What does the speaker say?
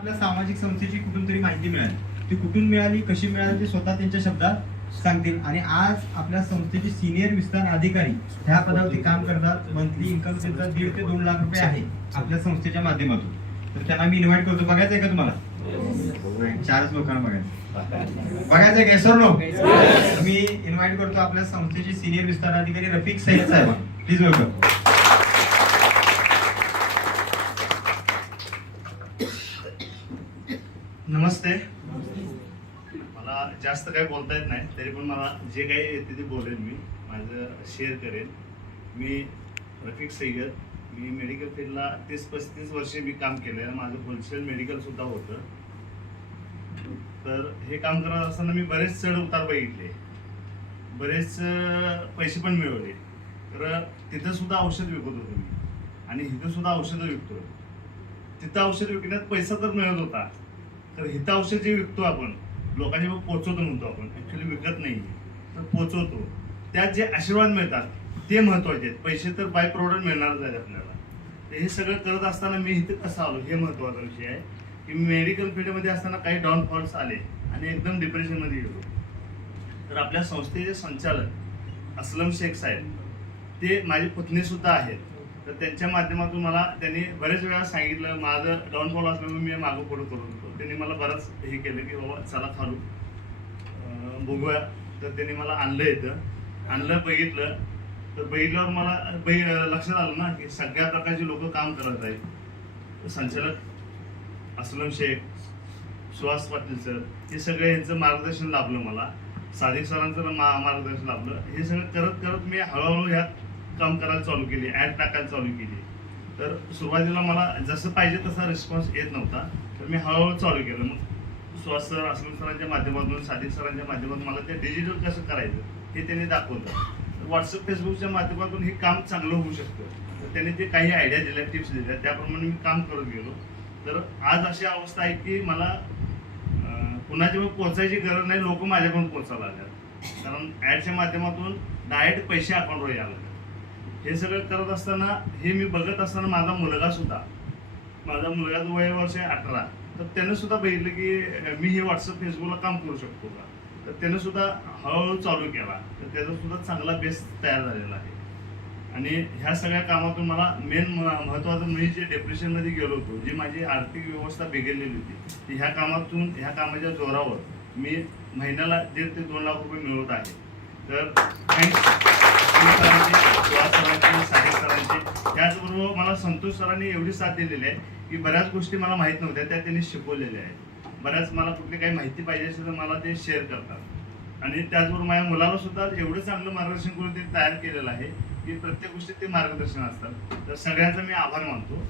आपल्या सामाजिक संस्थेची कुठून तरी माहिती मिळाली, ती कुठून मिळाली, कशी मिळाली ते स्वतः त्यांच्या शब्दात सांगतील. आणि आज आपल्या संस्थेचे सिनियर विस्तार अधिकारी ह्या पदावरती काम करतात. मंथली इन्कम त्यांचा 1.5 ते 2 लाख रुपये आहे आपल्या संस्थेच्या माध्यमातून. तर त्यांना मी इन्व्हाइट करतो. बघायचं आहे का तुम्हाला? 4च लोकांना बघायचं आहे का? सर नो मी इन्व्हाइट करतो आपल्या संस्थेचे सिनियर विस्तार अधिकारी रफिक सय्यद साहेब. Please welcome. नमस्ते. मला जास्त काही बोलता येत नाही, तरी पण मला जे काही येते ते बोलेन, मी माझं शेअर करेन. मी रफिक सय्यद, मी मेडिकल फील्डला 30-35 वर्षे मी काम केलं आहे. माझं होलसेल मेडिकलसुद्धा होतं. तर हे काम करत असताना मी बरेच चढ उतार बघितले, बरेच पैसे पण मिळवले. तर तिथं सुद्धा औषध विकत होतो मी, आणि इथं सुद्धा औषधं विकतो. तिथं औषध विकण्यात पैसा तर मिळत होता, तर हिथं औषध जे विकतो आपण लोकांच्या पोचवतो म्हणतो आपण, ऍक्च्युली विकत नाही तर पोचवतो. त्यात जे आशीर्वाद मिळतात ते महत्वाचे आहेत. पैसे तर बाय प्रोडक्ट मिळणारच आहेत आपल्याला. तर हे सगळं करत असताना मी इथे कसं आलो हे महत्वाचा विषय आहे. की मेडिकल फील्डमध्ये असताना काही डाऊनफॉल्स आले आणि एकदम डिप्रेशनमध्ये गेलो. तर आपल्या संस्थेचे संचालक अस्लम शेख साहेब, ते माझे पुतणे सुद्धा आहेत. तर त्यांच्या माध्यमातून मला त्यांनी बरेच वेळा सांगितलं, माझं डाऊनफॉल असल्यामुळे मी मागं पुढं करत होतो. त्यांनी मला बरंच हे केलं की बाबा चला खालू बघूया. तर त्यांनी मला आणलं, इथं बघितलं. तर बघितल्यावर मला लक्षात आलं ना की सगळ्या प्रकारची लोक काम करत आहेत. संचालक अस्लम शेख, सुहास पाटील सर, हे सगळे यांचं मार्गदर्शन लाभलं मला. सादिक सरांचं मार्गदर्शन लाभलं. हे सगळं करत करत मी हळूहळू ह्यात काम करायला चालू केली, ॲड टाकायला चालू केली. तर सुरुवातीला मला जसं पाहिजे तसा रिस्पॉन्स येत नव्हता, तर मी हळूहळू चालू केलं. मग सुहास सर, अस्लम सरांच्या माध्यमातून, सादिक सरांच्या माध्यमातून मला ते डिजिटल कसं करायचं हे त्यांनी दाखवलं. व्हॉट्सअप, फेसबुकच्या माध्यमातून हे काम चांगलं होऊ शकतं. तर त्यांनी ते काही आयडिया दिल्या, टिप्स दिल्या, त्याप्रमाणे मी काम करत गेलो. तर आज अशी अवस्था आहे की मला कुणाच्या पोचायची गरज नाही, लोक माझ्याकडून पोचायला लागतात. कारण ॲडच्या माध्यमातून डायरेक्ट पैसे अकाउंटवर यायला लागतात. हे सगळं करत असताना, हे मी बघत असताना माझा मुलगा जो वय वर्ष 18, तर त्यानं सुद्धा बघितलं की मी हे व्हॉट्सअप, फेसबुकला काम करू शकतो का. तर त्यानं सुद्धा हळूहळू चालू केला. तर त्याचा सुद्धा चांगला बेस तयार झालेला आहे. आणि ह्या सगळ्या कामातून मला मेन महत्त्वाचं मी जे डिप्रेशनमध्ये गेलो होतो, जी माझी आर्थिक व्यवस्था बिघडलेली होती, ती ह्या कामाच्या जोरावर मी महिन्याला 1.5 ते 2 लाख रुपये मिळवत आहे. तर सादिक सरांची, त्याचबरोबर मला संतोष सरांनी एवढी साथ दिलेली आहे की बऱ्याच गोष्टी मला माहीत नव्हत्या, त्या त्यांनी शिकवलेल्या आहेत. बऱ्याच मला कुठली काही माहिती पाहिजे असेल तर मला ते शेअर करतात. आणि त्याचबरोबर माझ्या मुलाला सुद्धा एवढं चांगलं मार्गदर्शन करून ते तयार केलेलं आहे की प्रत्येक गोष्टीत ते मार्गदर्शन असतात. तर सगळ्यांचा मी आभार मानतो.